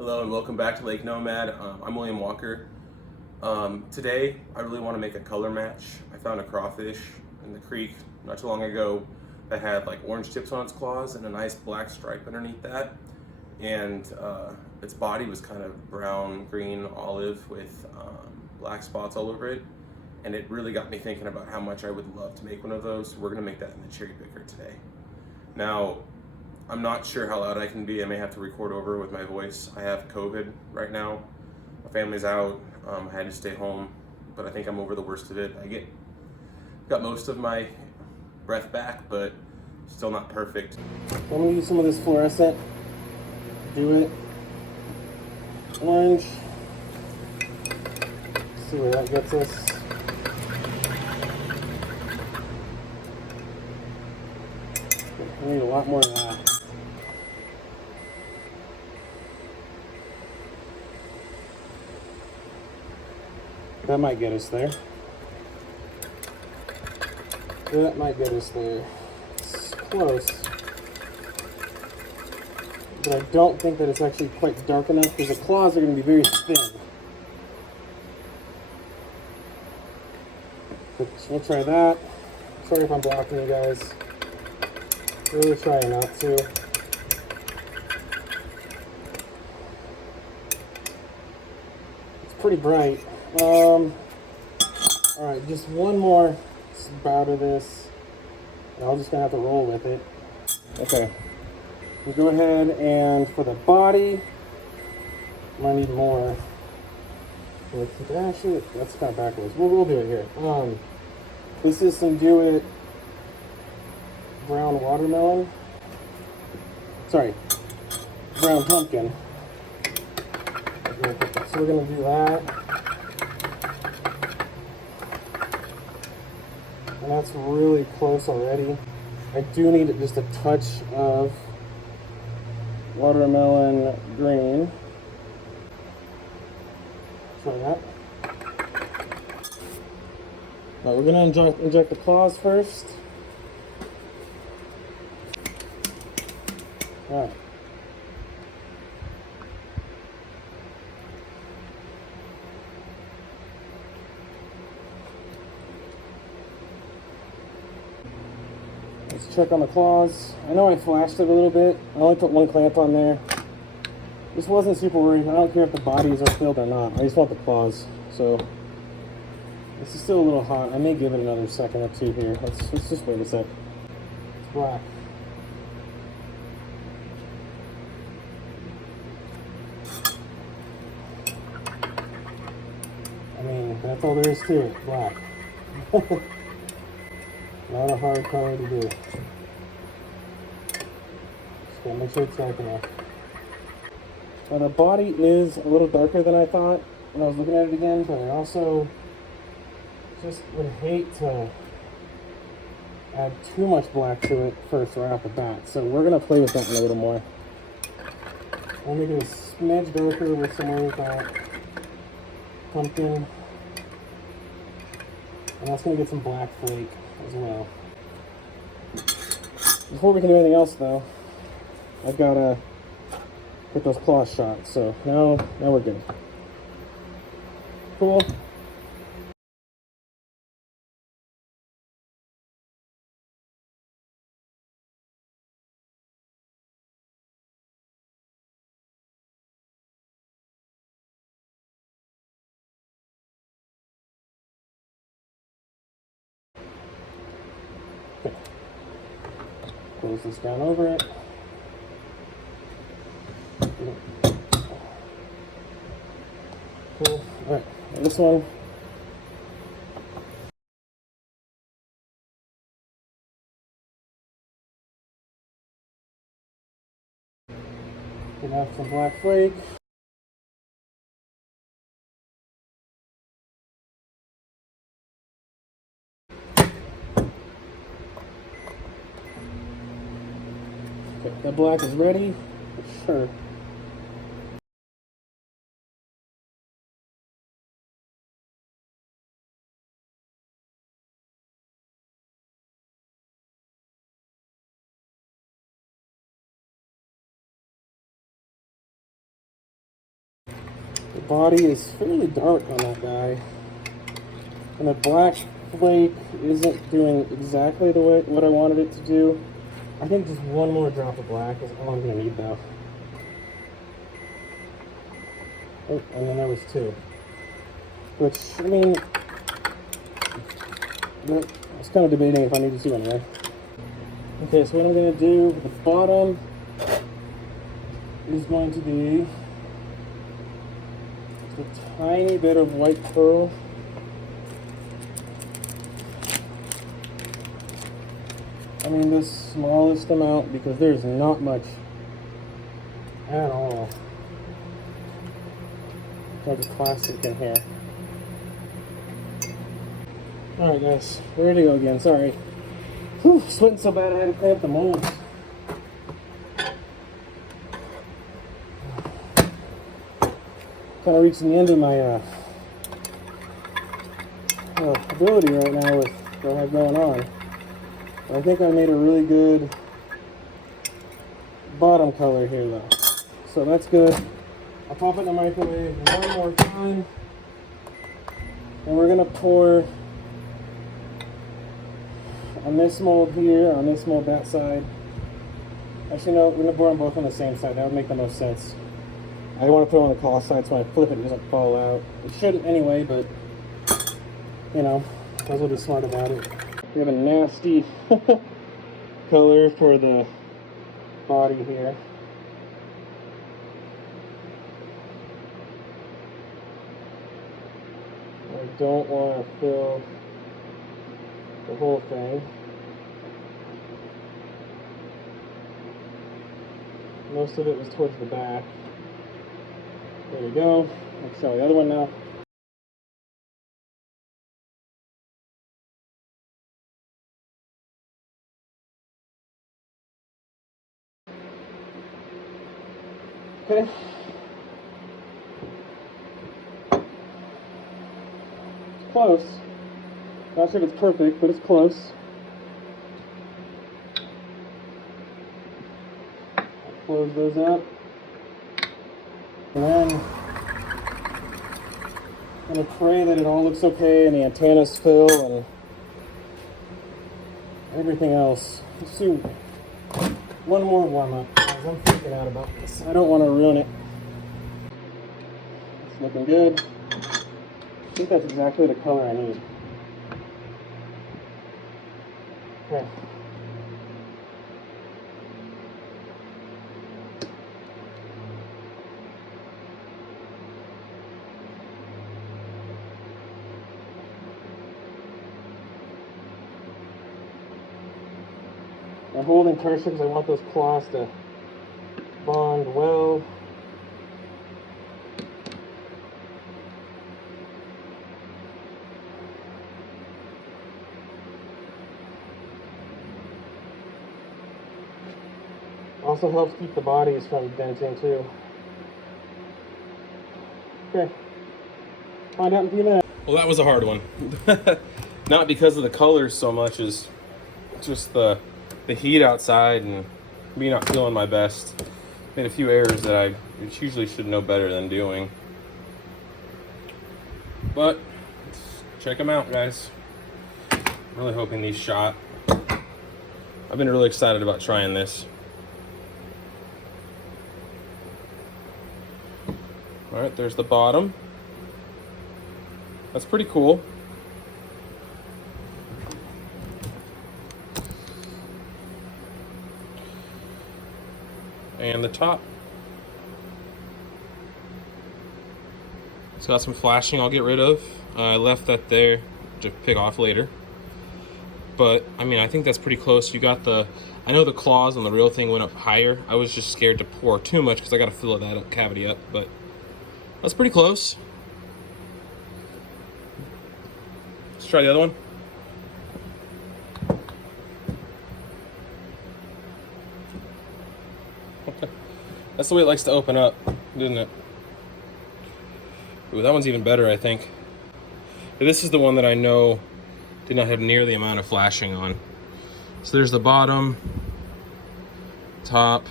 Hello and welcome back to Lake Nomad. I'm William Walker. Today I really want to make a color match. I found a crawfish in the creek not too long ago that had like orange tips on its claws and a nice black stripe underneath that. And its body was kind of brown, green, olive with black spots all over it. And it really got me thinking about how much I would love to make one of those. We're gonna make that in the cherry picker today. Now, I'm not sure how loud I can be. I may have to record over with my voice. I have COVID right now. My family's out. I had to stay home, but I think I'm over the worst of it. Got most of my breath back, but still not perfect. I'm gonna use some of this fluorescent. Do it orange. See where that gets us. I need a lot more of that. That might get us there. That might get us there. It's close. But I don't think that it's actually quite dark enough because the claws are going to be very thin. But we'll try that. Sorry if I'm blocking you guys. Really trying not to. It's pretty bright. Alright, just one more spout of this. I'm just going to have to roll with it. Okay. We'll go ahead and for the body, I'm going to need more. Actually, that's kind of backwards. We'll do it here. This is some Do It brown watermelon. Sorry, brown pumpkin. So we're going to do that. And that's really close already. I do need just a touch of watermelon green. Try that. Now we're going to inject the claws first. All right. Let's check on the claws. I know I flashed it a little bit. I only put one clamp on there. This wasn't super worried. I don't care if the bodies are filled or not. I just want the claws. So this is still a little hot. I may give it another second or two here. Let's just wait a sec. It's black. I mean, that's all there is to it. Black. Not a hard color to do. Just gotta make sure it's dark enough. Now the body is a little darker than I thought when I was looking at it again, but I also just would hate to add too much black to it first right off the bat. So we're gonna play with that a little more. I'll make it a smidge darker with some of that pumpkin. And that's gonna get some black flake as well. Before we can do anything else though, I've gotta get those claws shot. So now we're good. Cool. Okay. Close this down over it. Cool. Alright, this one. Gonna have some black flake. Okay, the black is ready. Sure. body is fairly dark on that guy. And the black flake isn't doing exactly the way what I wanted it to do. I think just one more drop of black is all I'm gonna need though. Oh, and then there was two. Which, I mean, I was kind of debating if I needed to anyway. Okay, so what I'm gonna do with the bottom is going to be just a tiny bit of white pearl. I mean, the smallest amount, because there's not much at all. Like plastic in here. Alright guys, we're ready to go again, sorry. Whew, sweating so bad I had to clean up the molds. Kind of reaching the end of my ability right now with what I have going on. But I think I made a really good bottom color here though. So that's good. I'll pop it in the microwave one more time. And we're gonna pour on this mold here, on this mold that side. Actually no, we're gonna pour them both on the same side. That would make the most sense. I don't want to put it on the cloth side so when I flip it, it doesn't fall out. It shouldn't anyway, but you know, I was a little smart about it. We have a nasty color for the body here. I don't want to fill the whole thing. Most of it was towards the back. There we go. Let's try the other one now. Okay. It's close. Not sure if it's perfect, but it's close. I'll close those up. And then I'm going to pray that it all looks okay and the antennas fill and everything else. Let's do one more warm up guys. I'm freaking out about this. I don't want to ruin it. It's looking good. I think that's exactly the color I need. Okay. I'm holding pressure because I want those cloths to bond well. Also helps keep the bodies from denting too. Okay. Find out in a few minutes. Well, that was a hard one. Not because of the colors so much as just the heat outside and me not feeling my best. Made a few errors that I usually should know better than doing. But let's check them out, guys. I'm really hoping these shot. I've been really excited about trying this. All right, there's the bottom. That's pretty cool. And the top. It's got some flashing I'll get rid of. I left that there to pick off later. But, I mean, I think that's pretty close. You got the, I know the claws on the real thing went up higher. I was just scared to pour too much because I got to fill that up, cavity up. But that's pretty close. Let's try the other one. That's the way it likes to open up, didn't it? Ooh, that one's even better, I think. This is the one that I know did not have near the amount of flashing on. So there's the bottom, top,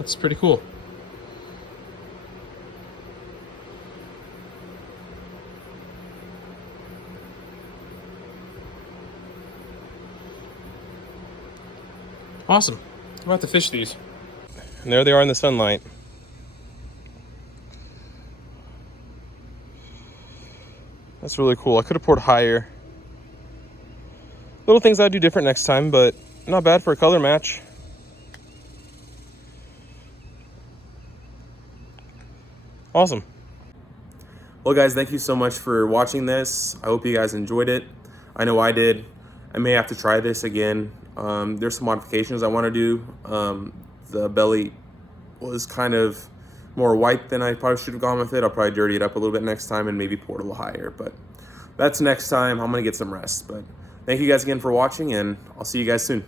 That's pretty cool. Awesome. I'm about to fish these. And there they are in the sunlight. That's really cool. I could have poured higher. Little things I'd do different next time, but not bad for a color match. Awesome. Well guys, thank you so much for watching this. I hope you guys enjoyed it. I know I did. I may have to try this again. There's some modifications I want to do. The belly was kind of more white than I probably should have gone with it. I'll probably dirty it up a little bit next time and maybe pour it a little higher, but that's next time. I'm gonna get some rest. But thank you guys again for watching, and I'll see you guys soon.